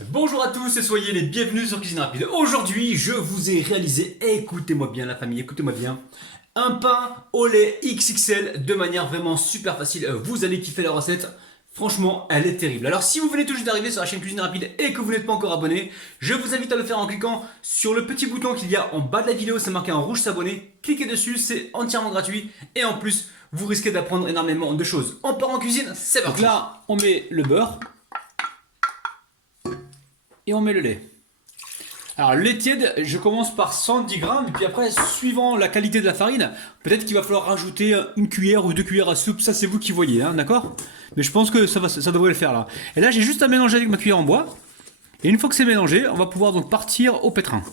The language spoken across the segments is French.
Bonjour à tous et soyez les bienvenus sur Cuisine Rapide. Aujourd'hui, je vous ai réalisé, écoutez-moi bien la famille, écoutez-moi bien, un pain au lait XXL de manière vraiment super facile. Vous allez kiffer la recette. Franchement, elle est terrible. Alors si vous venez tout juste d'arriver sur la chaîne Cuisine Rapide et que vous n'êtes pas encore abonné, je vous invite à le faire en cliquant sur le petit bouton qu'il y a en bas de la vidéo, c'est marqué en rouge s'abonner. Cliquez dessus, c'est entièrement gratuit et en plus, vous risquez d'apprendre énormément de choses. On part en cuisine, c'est parti. Donc là, on met le beurre. Et on met le lait. Alors le lait tiède, je commence par 110 grammes, et puis après, suivant la qualité de la farine, peut-être qu'il va falloir rajouter une cuillère ou deux cuillères à soupe, ça c'est vous qui voyez, hein, d'accord? Mais je pense que ça devrait le faire là. Et là j'ai juste à mélanger avec ma cuillère en bois, et une fois que c'est mélangé, on va pouvoir donc partir au pétrin.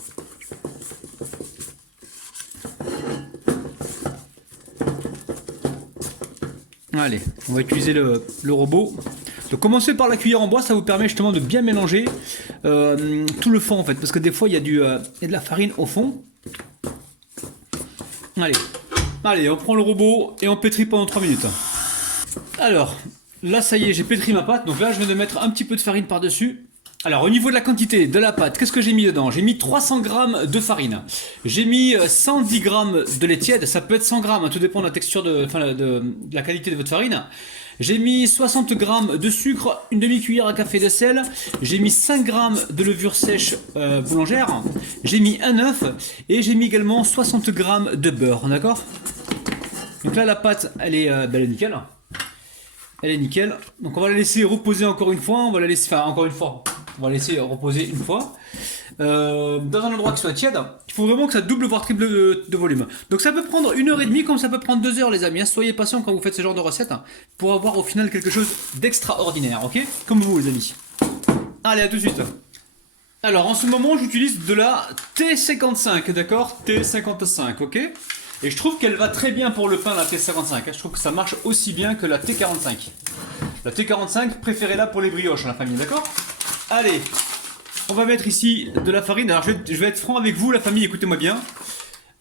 Allez, on va utiliser le robot. Donc commencez par la cuillère en bois, ça vous permet justement de bien mélanger tout le fond en fait, parce que des fois il y a de la farine au fond. Allez, on prend le robot et on pétrit pendant 3 minutes. Alors, là ça y est, j'ai pétri ma pâte, donc là je viens de mettre un petit peu de farine par-dessus. Alors au niveau de la quantité de la pâte, qu'est-ce que j'ai mis dedans? J'ai mis 300 g de farine. J'ai mis 110 g de lait tiède, ça peut être 100 g, hein, tout dépend de la texture, de la qualité de votre farine. J'ai mis 60 g de sucre, une demi-cuillère à café de sel. J'ai mis 5 g de levure sèche boulangère. J'ai mis un œuf et j'ai mis également 60 g de beurre, d'accord? Donc là la pâte, elle est nickel. Elle est nickel. Donc on va la laisser reposer encore une fois. On va la laisser reposer une fois. Dans un endroit qui soit tiède. Il faut vraiment que ça double voire triple de volume. Donc ça peut prendre 1h30 comme ça peut prendre 2 heures les amis. Soyez patients quand vous faites ce genre de recette pour avoir au final quelque chose d'extraordinaire. Ok? Comme vous les amis. Allez, à tout de suite. Alors en ce moment j'utilise de la T55, d'accord? T55, ok? Et je trouve qu'elle va très bien pour le pain, la T55. Je trouve que ça marche aussi bien que la T45. La T45, préférez-la pour les brioches, la famille, d'accord? Allez, on va mettre ici de la farine. Alors, je vais être franc avec vous, la famille, écoutez-moi bien.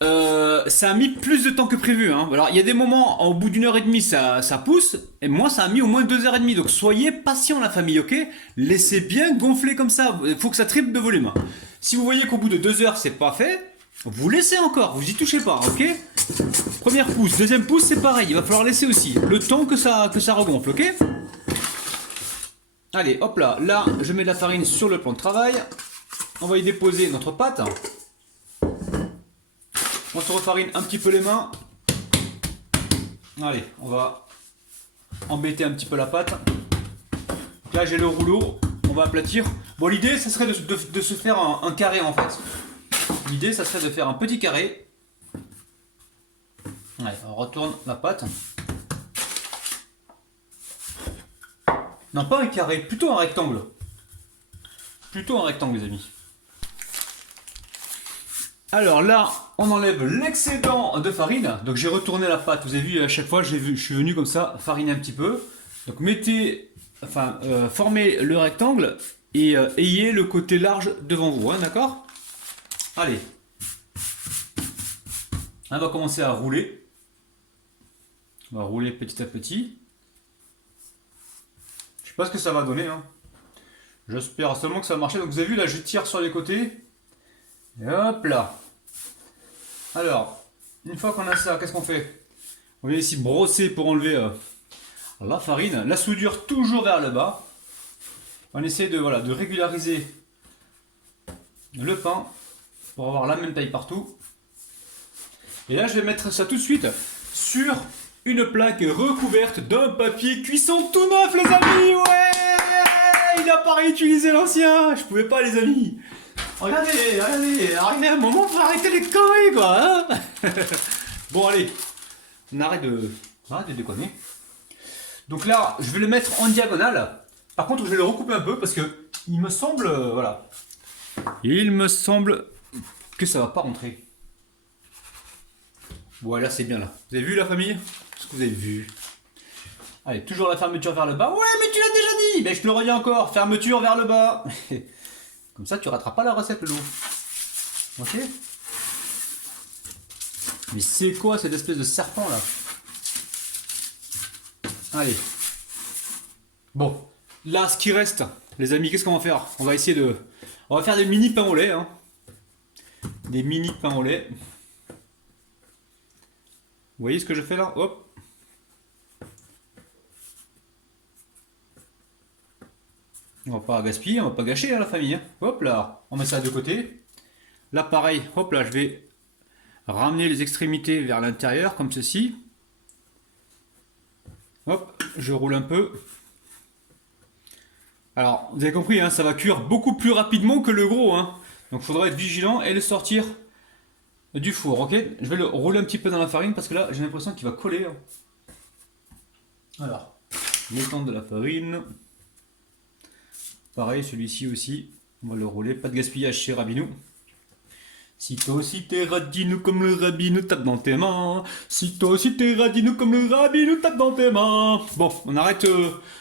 Ça a mis plus de temps que prévu. Hein. Alors, il y a des moments, au bout d'1h30, ça pousse. Et moi, ça a mis au moins 2h30. Donc, soyez patients, la famille, ok? Laissez bien gonfler comme ça. Il faut que ça triple de volume. Si vous voyez qu'au bout de 2 heures, c'est pas fait, vous laissez encore, vous y touchez pas, ok? Première pousse, deuxième pousse, c'est pareil, il va falloir laisser aussi, le temps que ça regonfle, ok? Allez, hop là, je mets de la farine sur le plan de travail. On va y déposer notre pâte. On se refarine un petit peu les mains. Allez, on va embêter un petit peu la pâte. Là, j'ai le rouleau, on va aplatir. Bon, l'idée, ça serait de se faire un carré en fait. L'idée, ça serait de faire un petit carré. Allez, on retourne la pâte. Non, pas un carré, plutôt un rectangle. Plutôt un rectangle, les amis. Alors là, on enlève l'excédent de farine. Donc j'ai retourné la pâte. Vous avez vu, à chaque fois, je suis venu comme ça, fariner un petit peu. Donc formez le rectangle et ayez le côté large devant vous, hein, d'accord? Allez. On va commencer à rouler. On va rouler petit à petit. Je sais pas ce que ça va donner. Hein. J'espère seulement que ça va marcher. Donc vous avez vu là, je tire sur les côtés. Et hop là. Alors, une fois qu'on a ça, qu'est-ce qu'on fait? On vient ici brosser pour enlever la farine. La soudure toujours vers le bas. On essaie de régulariser le pain pour avoir la même taille partout. Et là, je vais mettre ça tout de suite sur une plaque recouverte d'un papier cuisson tout neuf, les amis. Ouais, il n'a pas réutilisé l'ancien. Je pouvais pas, les amis. Regardez, arrivez un moment pour arrêter les conneries, quoi. Hein. Bon, allez, on arrête de déconner. Donc là, je vais le mettre en diagonale. Par contre, je vais le recouper un peu parce que il me semble, il me semble que ça va pas rentrer. Voilà, c'est bien là. Vous avez vu la famille? Ce que vous avez vu. Allez, toujours la fermeture vers le bas. Ouais, mais tu l'as déjà dit. Ben, je te le redis encore. Fermeture vers le bas. Comme ça, tu rateras pas la recette, le loup. Ok? Mais c'est quoi cette espèce de serpent là? Allez. Bon. Là, ce qui reste, les amis, qu'est-ce qu'on va faire? On va essayer de... On va faire des mini pains au lait. Hein. Des mini pains au lait. Vous voyez ce que je fais là? Hop. On va pas gaspiller, on va pas gâcher hein, la famille. Hein. Hop là, on met ça de côté. Là pareil, hop là, je vais ramener les extrémités vers l'intérieur comme ceci. Hop, je roule un peu. Alors, vous avez compris, hein, ça va cuire beaucoup plus rapidement que le gros. Hein. Donc il faudra être vigilant et le sortir du four, ok? Je vais le rouler un petit peu dans la farine parce que là, j'ai l'impression qu'il va coller. Hein. Alors, mettons de la farine. Pareil, celui-ci aussi, on va le rouler. Pas de gaspillage chez Rabinou. Si toi aussi t'es radinou comme le rabinou, tape dans tes mains. Si toi aussi t'es radinou comme le rabinou, tape dans tes mains. Bon, on arrête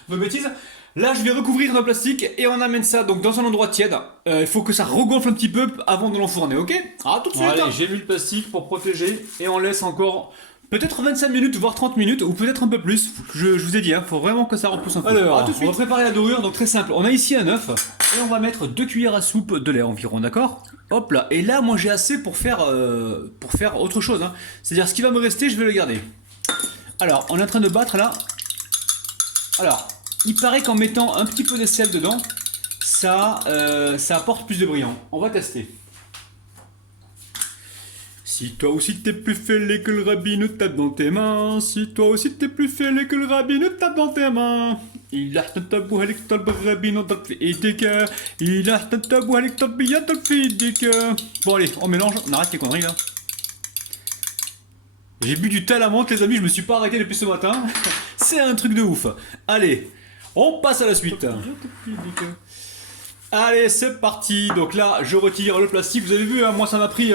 nos bêtises. Là, je vais recouvrir le plastique et on amène ça donc dans un endroit tiède. Il faut que ça regonfle un petit peu avant de l'enfourner, ok? Ah, tout de suite. Allez, j'ai mis le plastique pour protéger et on laisse encore peut-être 25 minutes, voire 30 minutes, ou peut-être un peu plus. Je vous ai dit, hein, faut vraiment que ça repousse un peu. Alors, on va préparer la dorure, donc très simple. On a ici un œuf et on va mettre 2 cuillères à soupe de lait environ, d'accord? Hop là. Et là, moi j'ai assez pour faire autre chose. Hein. C'est-à-dire, ce qui va me rester, je vais le garder. Alors, on est en train de battre là. Alors, il paraît qu'en mettant un petit peu de sel dedans, ça apporte plus de brillant. On va tester. Si toi aussi t'es plus fêlé que le rabinou, tape dans tes mains. Si toi aussi t'es plus fêlé que le rabinou, tape dans tes mains. Il a tabou avec ton rabinou dans le fidique. Il a tabou avec ton billet dans le fidique. Bon allez, on mélange, on arrête les conneries là. J'ai bu du thé à la menthe les amis, je me suis pas arrêté depuis ce matin. C'est un truc de ouf. Allez, on passe à la suite. Allez, c'est parti. Donc là, je retire le plastique. Vous avez vu, hein, moi ça m'a pris...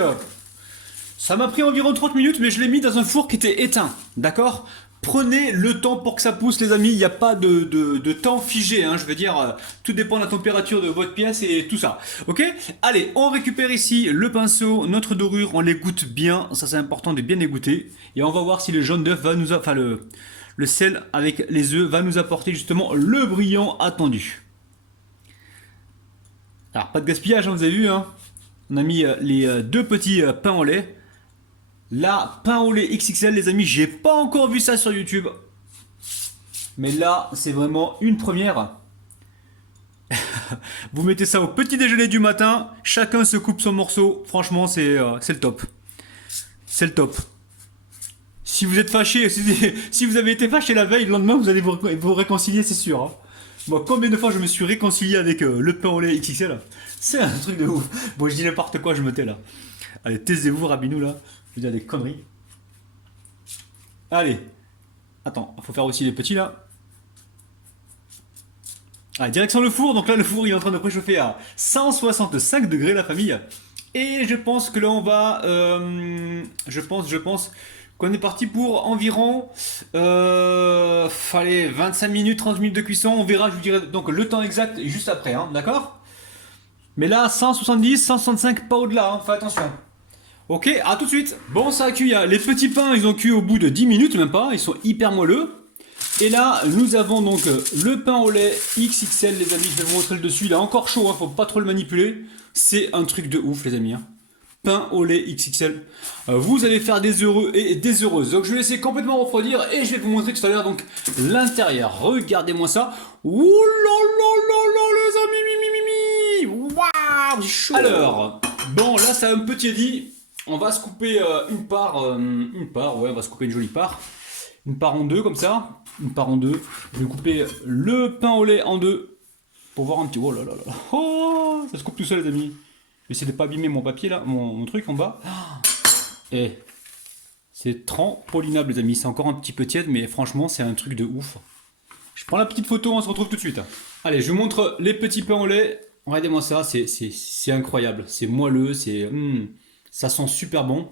Ça m'a pris environ 30 minutes, mais je l'ai mis dans un four qui était éteint, d'accord? Prenez le temps pour que ça pousse, les amis. Il n'y a pas de temps figé, hein. Je veux dire, tout dépend de la température de votre pièce et tout ça, ok? Allez, on récupère ici le pinceau, notre dorure, on l'égoutte bien. Ça, c'est important de bien égoutter. Et on va voir si le jaune d'œuf va nous... Enfin, le sel avec les œufs va nous apporter justement le brillant attendu. Alors, pas de gaspillage, hein, vous avez vu, hein? On a mis les 2 petits pains au lait. Là, pain au lait XXL, les amis, j'ai pas encore vu ça sur YouTube. Mais là, c'est vraiment une première. Vous mettez ça au petit déjeuner du matin, chacun se coupe son morceau. Franchement, c'est le top. C'est le top. Si vous êtes fâché, si vous avez été fâché la veille, le lendemain, vous allez vous réconcilier, c'est sûr. Hein. Moi, combien de fois je me suis réconcilié avec le pain au lait XXL? C'est un truc de ouf. Bon, je dis n'importe quoi, je me tais là. Allez, taisez-vous, Rabinou, là. Je veux dire des conneries. Allez. Attends, il faut faire aussi les petits, là. Allez, direction le four. Donc là, le four, il est en train de préchauffer à 165 degrés, la famille. Et je pense que là, on va... je pense qu'on est parti pour environ... allez, 25 minutes, 30 minutes de cuisson. On verra, je vous dirai donc le temps exact juste après, hein, d'accord? Mais là, 170, 165, pas au-delà, hein, fais attention. Ok, à tout de suite. Bon, ça a cuit, hein. Les petits pains, ils ont cuit au bout de 10 minutes, même pas. Ils sont hyper moelleux. Et là, nous avons donc le pain au lait XXL, les amis. Je vais vous montrer le dessus. Il est encore chaud, hein. Faut pas trop le manipuler. C'est un truc de ouf, les amis. Hein. Pain au lait XXL. Vous allez faire des heureux et des heureuses. Donc, je vais laisser complètement refroidir et je vais vous montrer tout à l'heure donc l'intérieur. Regardez-moi ça. Ouh là là là là, les amis, mimi. Waouh, chaud. Alors, bon, là, ça a un peu tiédi. On va se couper une part, ouais, on va se couper une jolie part. Une part en deux, comme ça. Une part en deux. Je vais couper le pain au lait en deux. Pour voir un petit... Oh là là là. Oh, ça se coupe tout seul, les amis. J'essaie de pas abîmer mon papier, là, mon truc en bas. Et c'est trampolinable, les amis. C'est encore un petit peu tiède, mais franchement, c'est un truc de ouf. Je prends la petite photo, on se retrouve tout de suite. Allez, je vous montre les petits pains au lait. Regardez-moi ça, c'est incroyable. C'est moelleux, c'est... ça sent super bon.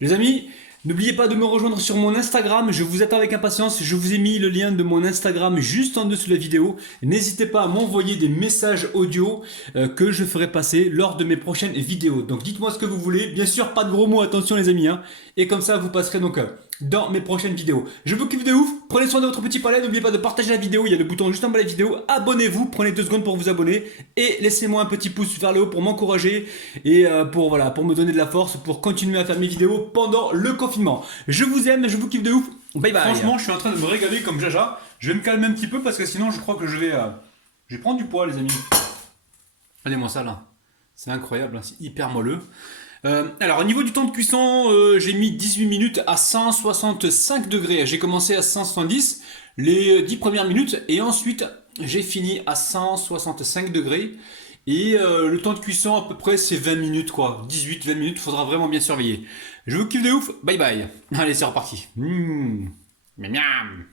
Les amis, n'oubliez pas de me rejoindre sur mon Instagram. Je vous attends avec impatience. Je vous ai mis le lien de mon Instagram juste en dessous de la vidéo. N'hésitez pas à m'envoyer des messages audio que je ferai passer lors de mes prochaines vidéos. Donc dites-moi ce que vous voulez. Bien sûr, pas de gros mots, attention les amis. Hein. Et comme ça, vous passerez donc dans mes prochaines vidéos. Je vous kiffe de ouf, prenez soin de votre petit palais, n'oubliez pas de partager la vidéo, il y a le bouton juste en bas de la vidéo, abonnez-vous, prenez 2 secondes pour vous abonner et laissez-moi un petit pouce vers le haut pour m'encourager et pour me donner de la force pour continuer à faire mes vidéos pendant le confinement. Je vous aime, je vous kiffe de ouf, bye bye. Franchement, je suis en train de me régaler comme Jaja, je vais me calmer un petit peu parce que sinon je crois que je vais prendre du poids les amis. Regardez-moi ça là, c'est incroyable, c'est hyper moelleux. Alors au niveau du temps de cuisson, j'ai mis 18 minutes à 165 degrés. J'ai commencé à 170 les 10 premières minutes et ensuite j'ai fini à 165 degrés. Et le temps de cuisson à peu près c'est 20 minutes quoi, 18-20 minutes, faudra vraiment bien surveiller. Je vous kiffe de ouf, bye bye. Allez c'est reparti. Miam miam.